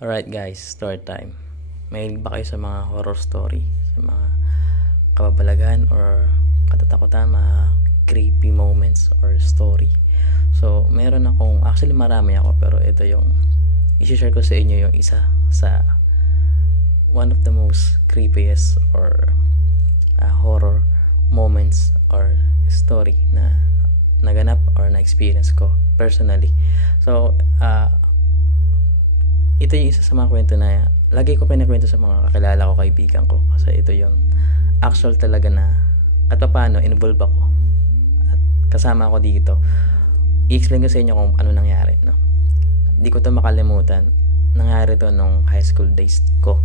Alright guys, story time. Mahilig ba kayo sa mga horror story? Sa mga kababalaghan or katatakutan, mga creepy moments or story? So, meron akong, actually marami ako, pero ito yung i-share ko sa inyo yung isa sa one of the most creepiest or horror moments or story na naganap or na-experience ko personally. So, ito yung isa sa mga kwento na lagi ko pinakwento sa mga kakilala ko, kaibigan ko, kasi ito yung actual talaga na at paano involve ako at kasama ako dito. I-explain ko sa inyo kung ano nangyari, no? Di ko to makalimutan. Nangyari to nung high school days ko,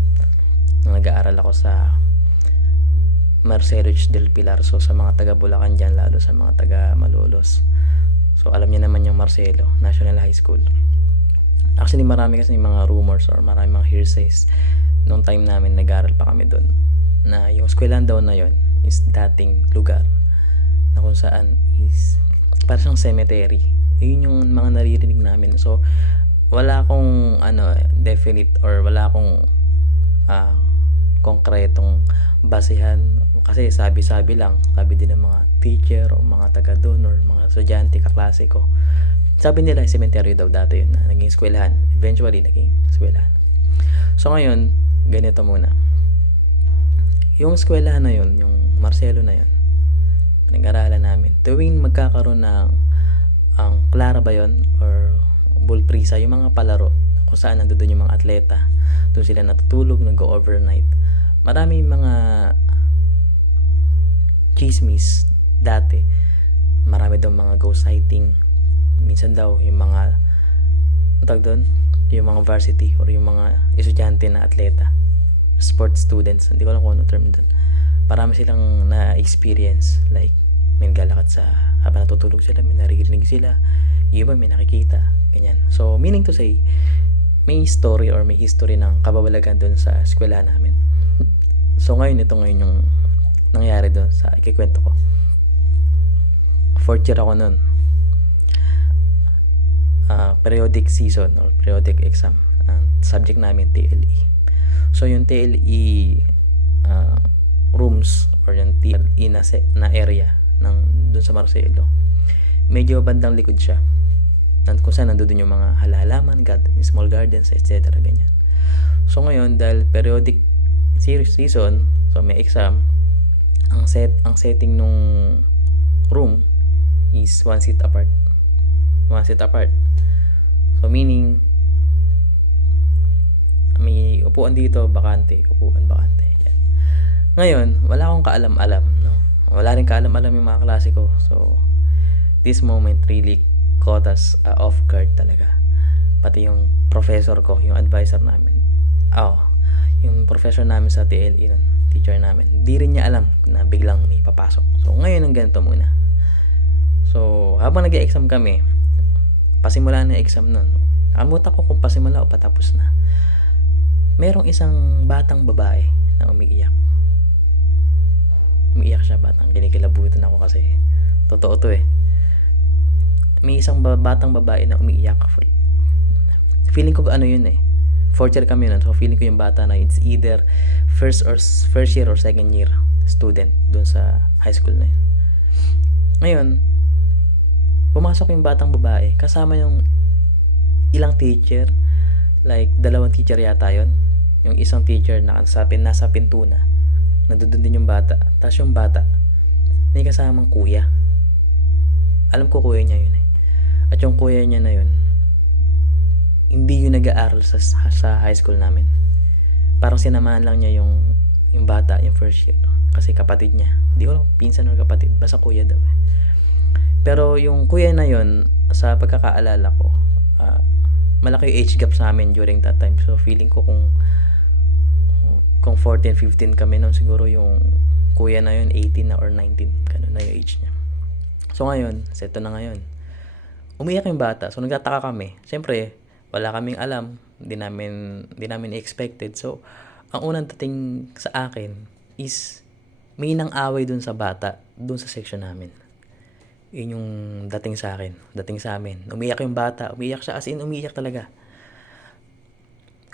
nung nag-aaral ako sa Marcello del Pilar. So sa mga taga Bulacan dyan, lalo sa mga taga Malolos, so alam niyo naman yung Marcelo National High School. Actually, marami kasi mga rumors or marami mga hearsays nung time namin nag-aral pa kami doon, na yung eskwelahan daw na yon is dating lugar na kung saan is parang siyang cemetery. Yun yung mga naririnig namin. So, wala akong definite or wala akong ah, konkretong basehan, kasi sabi-sabi lang, sabi din ng mga teacher o mga taga doon or mga estudyante kaklase ko. Sabi nila cemetery daw dati yun, na naging eskwelahan. Eventually, naging eskwelahan. So ngayon, ganito muna. Yung eskwelahan na yun, yung Marcelo na yun, pinag-aralan namin. Tuwing magkakaroon ng ang Clara ba yun? Or Bulprisa, yung mga palaro kung saan nandoon yung mga atleta. Doon sila natutulog, nag-overnight. Maraming mga chismis dati. Marami daw mga ghost sighting. Minsan daw yung mga doon, yung mga varsity or yung mga estudyante na atleta, sports students, hindi ko alam kung ano term doon, parami silang na-experience, like may naglalakad sa habang natutulog sila, may naririnig sila, yung iba may nakikita, ganyan. So meaning to say, may story or may history ng kababalagan doon sa eskwelahan namin. So ngayon yung nangyari doon sa ikikwento ko. Fourth year ako noon. Periodic season or periodic exam. Subject namin TLE. So yung TLE rooms or yung TLE na area ng doon sa Marcelo, medyo bandang likod siya. Kung saan nandoon yung mga halaman, small gardens, etc. ganyan. So ngayon, dahil periodic season, so may exam, ang setting nung room is one seat apart. So meaning, may upuan dito, bakante. Yan. Ngayon, wala akong kaalam-alam, no? Wala rin kaalam-alam yung mga klase ko. So, this moment really caught us off guard talaga. Pati yung professor ko, yung advisor namin. Yung professor namin sa TLE nun, teacher namin, hindi rin niya alam na biglang may papasok. So, ngayon ang ganito muna. So, habang nag-e-exam kami, pasimula na exam nun. Nakalimutan ko kung pasimula o patapos na. Merong isang batang babae na umiiyak. Umiiyak siya, batang. Ginikilabutan ako kasi totoo to eh. May isang batang babae na umiiyak. Feeling ko ano yun eh. Fourth year kami nun. So feeling ko yung bata na it's either first year or second year student dun sa high school na yun. Ngayon, pumasok yung batang babae kasama yung ilang teacher, like 2 teacher yata yon. Yung isang teacher na nasa pinto na, nandoon din yung bata. Tapos yung bata may kasamang kuya. Alam ko kuya niya yun eh. At yung kuya niya na yun, hindi yun nag-aaral sa high school namin. Parang sinamahan lang niya yung bata, yung first year, kasi kapatid niya. Hindi ko alam, pinsan or kapatid, basta kuya daw eh. Pero yung kuya na yon, sa pagkakaalala ko, malaki yung age gap sa amin during that time. So feeling ko kung 14, 15 kami noon, siguro yung kuya na yun 18 na or 19, ganun na yung age niya. So ngayon, seto na ngayon. Umiyak yung bata. So nagtataka kami. Siyempre, wala kaming alam, hindi namin expected. So ang unang dating sa akin is may nang away dun sa bata, dun sa section namin. Yun yung dating sa amin. Umiyak yung bata, umiyak siya, as in umiyak talaga.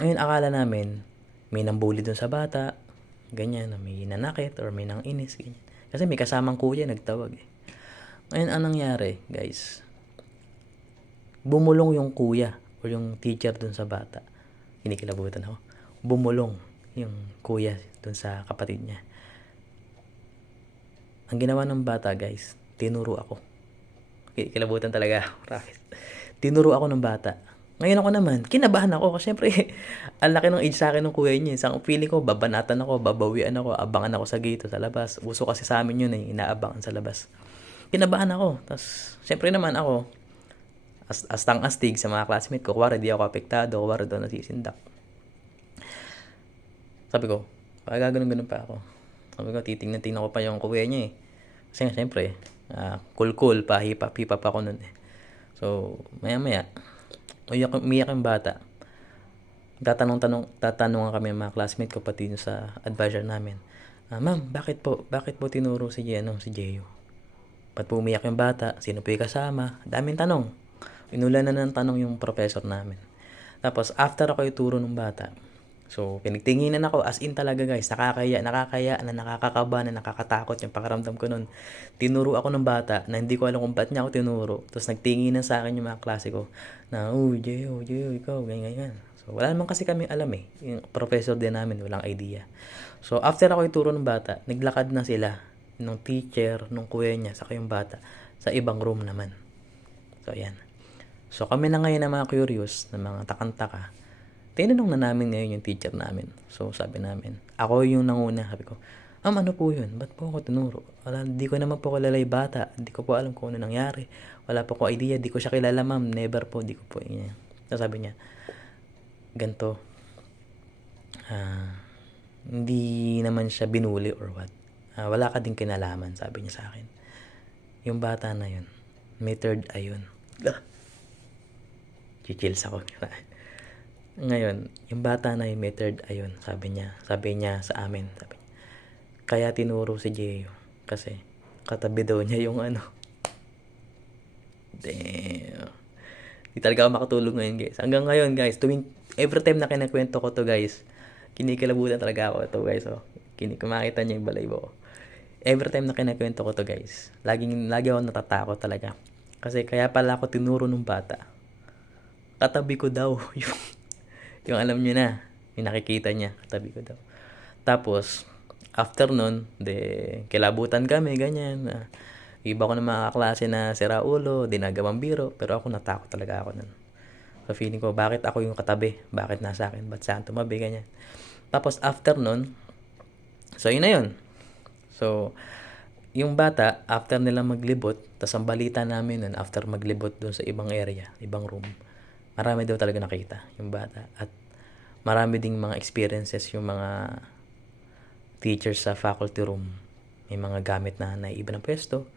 Ngayon, akala namin, may nambully dun sa bata, ganyan, may nanakit or may nang inis, ganyan. Kasi may kasamang kuya nagtawag eh. Ngayon, anong nangyari, guys? Bumulong yung kuya o yung teacher dun sa bata. Kinikilabutan ako. Bumulong yung kuya dun sa kapatid niya. Ang ginawa ng bata, guys, tinuro ako. Kinikilabutan talaga ako, Rafi. Tinuro ako ng bata. Ngayon ako naman, kinabahan ako kasi syempre, ang laki ng age sa akin ng kuya niya. Isang feeling ko, babanatan ako, babawian ako, abangan ako sa gate sa labas. Uso kasi sa amin yun eh, inaabangan sa labas. Kinabahan ako. Tapos, syempre naman ako, astang-astig sa mga classmate ko. Kuwari, di ako apektado. Kuwari, doon nasisindak. Sabi ko, gaganon-ganon pa ako. Sabi ko, titingnan-tingnan ko pa yung kuya niya eh. Kasi nga, syempre, cool-cool pa, hip-hop ako nun eh. So, maya-maya, umiyak yung bata. Tatanong kami mga classmate ko pati sa advisor namin. Ma'am, bakit po tinuro si Jeyo? Ba't po umiyak yung bata? Sino po yung kasama? Daming tanong. Inulan na ng tanong yung professor namin. Tapos, after ako ituro ng bata, so, pinagtinginan ako, as in talaga guys, nakakaya, na nakakakaba, na nakakatakot yung pakiramdam ko nun. Tinuro ako ng bata, na hindi ko alam kung ba't niya ako tinuro. Tapos nagtinginan sa akin yung mga klase ko, na, Jeyo, ikaw, ganyan. So, wala naman kasi kami alam eh. Yung professor din namin, walang idea. So, after ako ituro ng bata, naglakad na sila, nung teacher, nung kuya niya, saka yung bata, sa ibang room naman. So, ayan. So, kami na ngayon na mga curious, na mga takantaka, tinanong na namin ngayon yung teacher namin. So, sabi namin, ako yung nanguna. Sabi ko, ano po yun? Ba't po ako tinuro? Di ko naman po kilala yung bata. Hindi ko po alam kung ano nangyari. Wala po ko idea. Di ko siya kilala, ma'am. Never po. Di ko po. So, sabi niya, ganito, hindi naman siya binuli or what. Wala ka din kinalaman, sabi niya sa akin. Yung bata na yun, may third eye yun. Chichills ako. Ngayon, yung bata na yun, may third eye yun, sabi niya sa amin, sabi niya, kaya tinuro si Jeyo kasi katabi daw niya yung damn, di talaga ako makatulog ngayon guys. Hanggang ngayon guys, every time na kinakwento ko to guys, kinikilabutan talaga ako ito guys. Kumakita niyo yung balaybo ko. Every time na kinakwento ko to guys, lagi ako natatakot talaga. Kasi kaya pala ako tinuro ng bata, katabi ko daw yung alam niyo na, yung nakikita niya, katabi ko daw. Tapos, after nun, kilabutan kami, ganyan. Iba ko ng mga klase na sira ulo, dinagawang biro, pero ako natakot talaga ako nun. So, feeling ko, bakit ako yung katabi? Bakit nasa akin? Ba't saan tumabi? Ganyan. Tapos, after nun, so, yun na yun. So, yung bata, after nila maglibot, tas ang balita namin nun, after maglibot dun sa ibang area, ibang room, marami daw talaga nakita yung bata. At marami ding mga experiences yung mga teachers sa faculty room. May mga gamit na naiiba ng pwesto,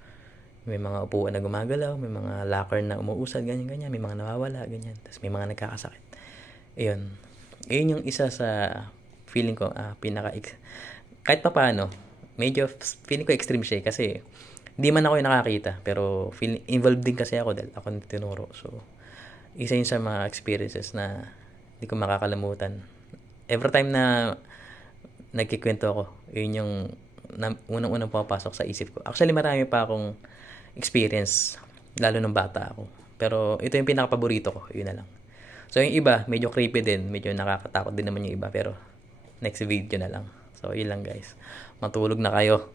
may mga upuan na gumagalaw, may mga locker na umuusad, ganyan, may mga nawawala, ganyan. Tapos may mga nagkakasakit. Ayun yung isa sa feeling ko, kahit pa paano, medyo feeling ko extreme siya kasi hindi man ako yung nakakita, pero involved din kasi ako dahil ako yung tinuro. So, isa yun sa mga experiences na hindi ko makakalimutan. Every time na nagkikwento ako, yun yung unang-unang pumapasok sa isip ko. Actually, marami pa akong experience, lalo nung bata ako. Pero ito yung pinaka-paborito ko, yun na lang. So, yung iba, medyo creepy din, medyo nakakatakot din naman yung iba, pero next video na lang. So, yun lang guys. Matulog na kayo.